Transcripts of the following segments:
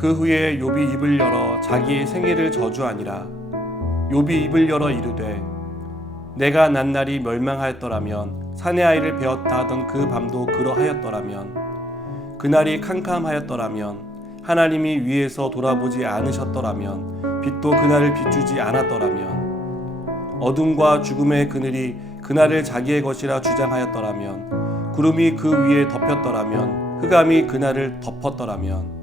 그 후에 욥이 입을 열어 자기의 생애를 저주하니라. 욥이 입을 열어 이르되 내가 낱날이 멸망하였더라면 사내 아이를 베었다 하던 그 밤도 그러하였더라면 그날이 캄캄하였더라면 하나님이 위에서 돌아보지 않으셨더라면 빛도 그날을 비추지 않았더라면 어둠과 죽음의 그늘이 그날을 자기의 것이라 주장하였더라면 구름이 그 위에 덮였더라면 흑암이 그날을 덮었더라면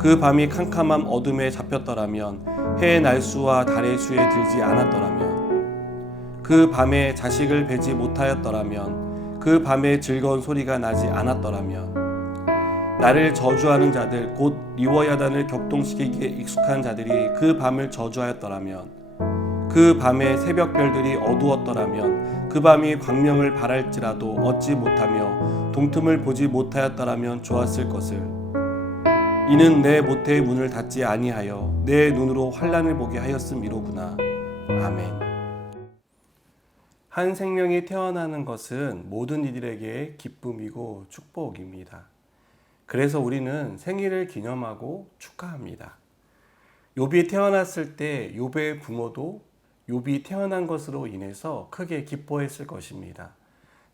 그 밤이 캄캄함 어둠에 잡혔더라면 해의 날수와 달의 수에 들지 않았더라면 그 밤에 자식을 베지 못하였더라면 그 밤에 즐거운 소리가 나지 않았더라면 나를 저주하는 자들 곧 리워야단을 격동시키기에 익숙한 자들이 그 밤을 저주하였더라면 그 밤에 새벽별들이 어두웠더라면 그 밤이 광명을 발할지라도 얻지 못하며 동틈을 보지 못하였더라면 좋았을 것을. 이는 내 모태의 문을 닫지 아니하여 내 눈으로 환난을 보게 하였음이로구나. 아멘. 한 생명이 태어나는 것은 모든 이들에게 기쁨이고 축복입니다. 그래서 우리는 생일을 기념하고 축하합니다. 욥이 태어났을 때 욥의 부모도 욥이 태어난 것으로 인해서 크게 기뻐했을 것입니다.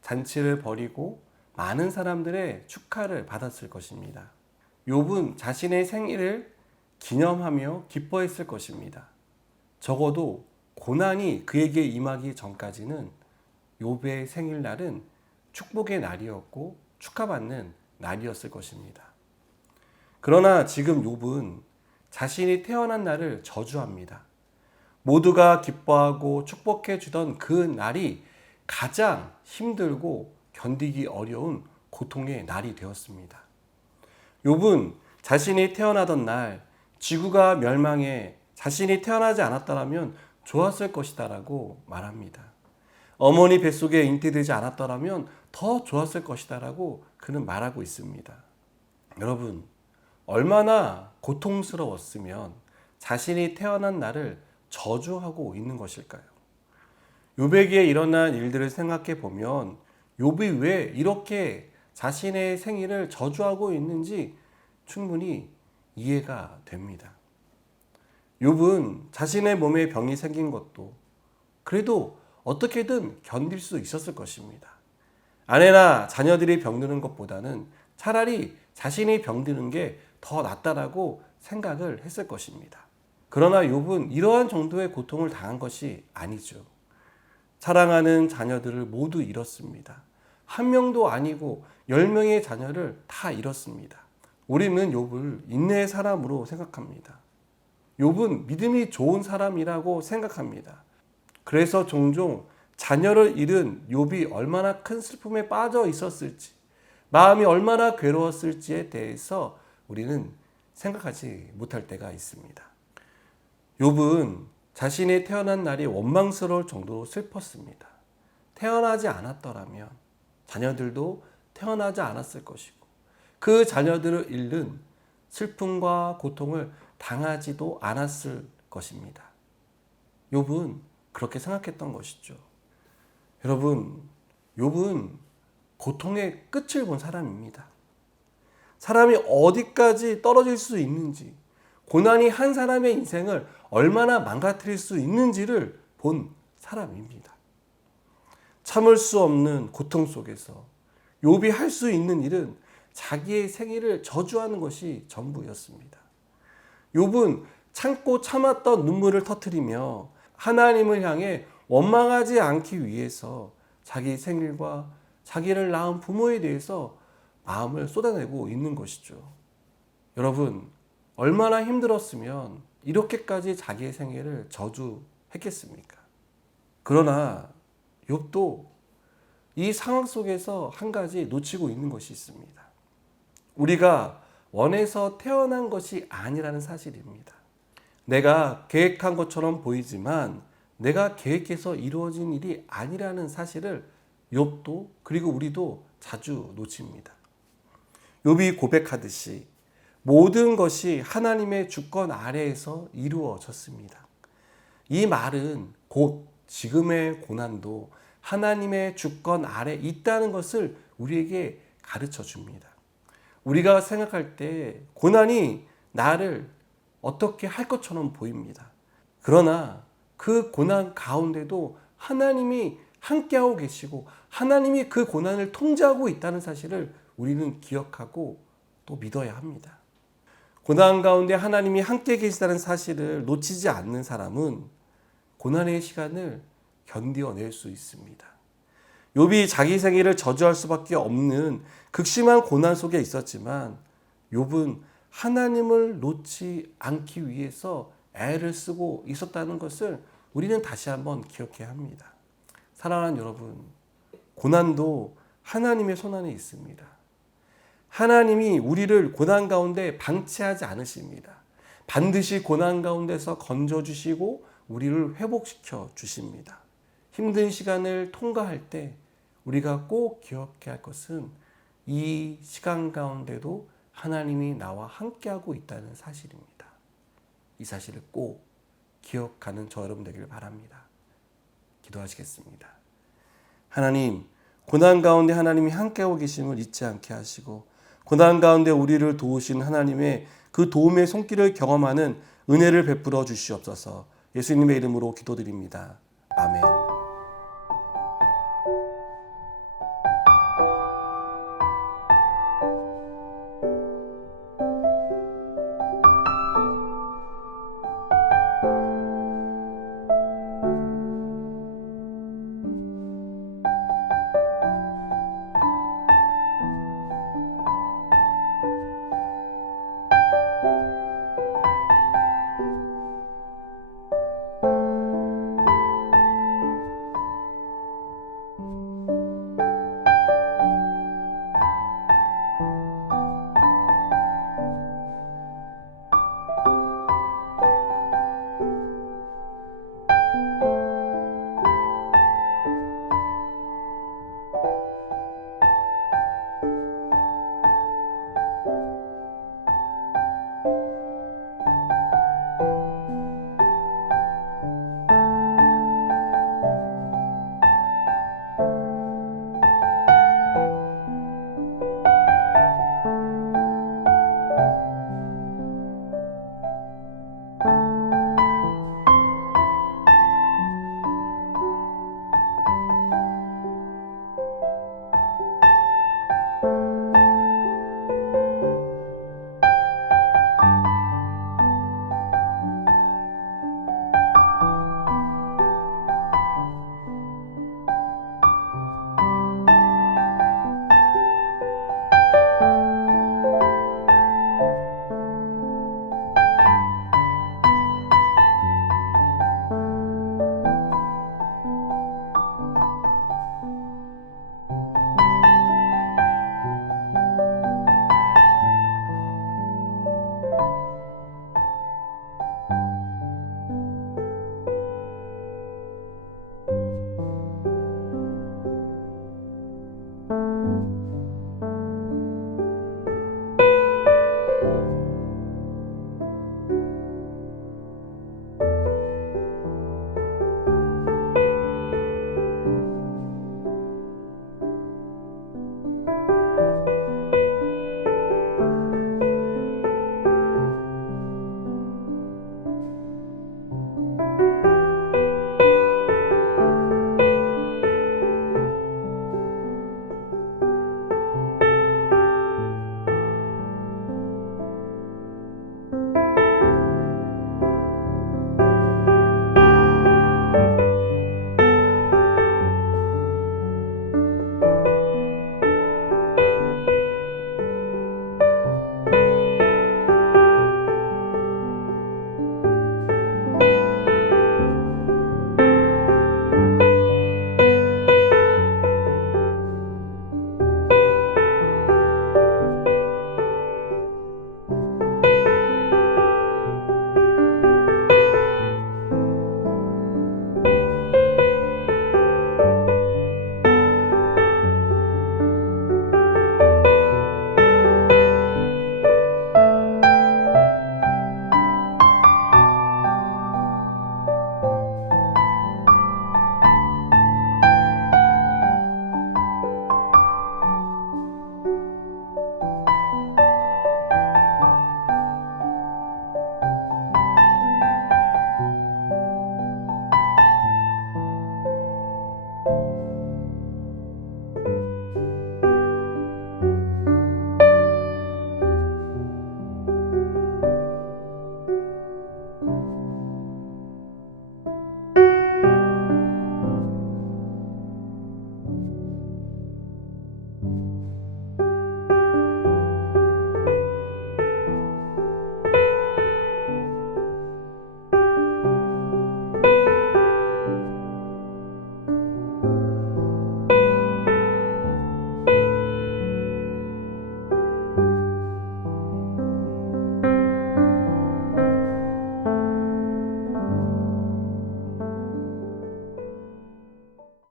잔치를 벌이고 많은 사람들의 축하를 받았을 것입니다. 욥은 자신의 생일을 기념하며 기뻐했을 것입니다. 적어도 고난이 그에게 임하기 전까지는 욥의 생일날은 축복의 날이었고 축하받는 날이었을 것입니다. 그러나 지금 욥은 자신이 태어난 날을 저주합니다. 모두가 기뻐하고 축복해 주던 그 날이 가장 힘들고 견디기 어려운 고통의 날이 되었습니다. 욥은 자신이 태어나던 날 지구가 멸망해 자신이 태어나지 않았더라면 좋았을 것이다 라고 말합니다. 어머니 뱃속에 잉태되지 않았더라면 더 좋았을 것이다 라고 그는 말하고 있습니다. 여러분, 얼마나 고통스러웠으면 자신이 태어난 날을 저주하고 있는 것일까요? 욥에게 일어난 일들을 생각해 보면 욥이 왜 이렇게 자신의 생일을 저주하고 있는지 충분히 이해가 됩니다. 욥은 자신의 몸에 병이 생긴 것도 그래도 어떻게든 견딜 수 있었을 것입니다. 아내나 자녀들이 병드는 것보다는 차라리 자신이 병드는 게 더 낫다라고 생각을 했을 것입니다. 그러나 욥은 이러한 정도의 고통을 당한 것이 아니죠. 사랑하는 자녀들을 모두 잃었습니다. 한 명도 아니고 10명의 자녀를 다 잃었습니다. 우리는 욥을 인내의 사람으로 생각합니다. 욥은 믿음이 좋은 사람이라고 생각합니다. 그래서 종종 자녀를 잃은 욥이 얼마나 큰 슬픔에 빠져 있었을지, 마음이 얼마나 괴로웠을지에 대해서 우리는 생각하지 못할 때가 있습니다. 욥은 자신이 태어난 날이 원망스러울 정도로 슬펐습니다. 태어나지 않았더라면 자녀들도 태어나지 않았을 것이고 그 자녀들을 잃는 슬픔과 고통을 당하지도 않았을 것입니다. 욥은 그렇게 생각했던 것이죠. 여러분, 욥은 고통의 끝을 본 사람입니다. 사람이 어디까지 떨어질 수 있는지, 고난이 한 사람의 인생을 얼마나 망가뜨릴 수 있는지를 본 사람입니다. 참을 수 없는 고통 속에서 욥이 할 수 있는 일은 자기의 생일을 저주하는 것이 전부였습니다. 욥은 참고 참았던 눈물을 터뜨리며 하나님을 향해 원망하지 않기 위해서 자기 생일과 자기를 낳은 부모에 대해서 마음을 쏟아내고 있는 것이죠. 여러분, 얼마나 힘들었으면 이렇게까지 자기의 생애를 저주했겠습니까? 그러나 욥도 이 상황 속에서 한 가지 놓치고 있는 것이 있습니다. 우리가 원해서 태어난 것이 아니라는 사실입니다. 내가 계획한 것처럼 보이지만 내가 계획해서 이루어진 일이 아니라는 사실을 욥도 그리고 우리도 자주 놓칩니다. 욥이 고백하듯이 모든 것이 하나님의 주권 아래에서 이루어졌습니다. 이 말은 곧 지금의 고난도 하나님의 주권 아래 있다는 것을 우리에게 가르쳐 줍니다. 우리가 생각할 때 고난이 나를 어떻게 할 것처럼 보입니다. 그러나 그 고난 가운데도 하나님이 함께하고 계시고 하나님이 그 고난을 통제하고 있다는 사실을 우리는 기억하고 또 믿어야 합니다. 고난 가운데 하나님이 함께 계시다는 사실을 놓치지 않는 사람은 고난의 시간을 견뎌낼 수 있습니다. 욥이 자기 생애를 저주할 수밖에 없는 극심한 고난 속에 있었지만 욥은 하나님을 놓지 않기 위해서 애를 쓰고 있었다는 것을 우리는 다시 한번 기억해야 합니다. 사랑하는 여러분, 고난도 하나님의 손 안에 있습니다. 하나님이 우리를 고난 가운데 방치하지 않으십니다. 반드시 고난 가운데서 건져주시고 우리를 회복시켜 주십니다. 힘든 시간을 통과할 때 우리가 꼭 기억해야 할 것은 이 시간 가운데도 하나님이 나와 함께하고 있다는 사실입니다. 이 사실을 꼭 기억하는 저 여러분 되기를 바랍니다. 기도하시겠습니다. 하나님, 고난 가운데 하나님이 함께하고 계심을 잊지 않게 하시고 고난 가운데 우리를 도우신 하나님의 그 도움의 손길을 경험하는 은혜를 베풀어 주시옵소서. 예수님의 이름으로 기도드립니다. 아멘.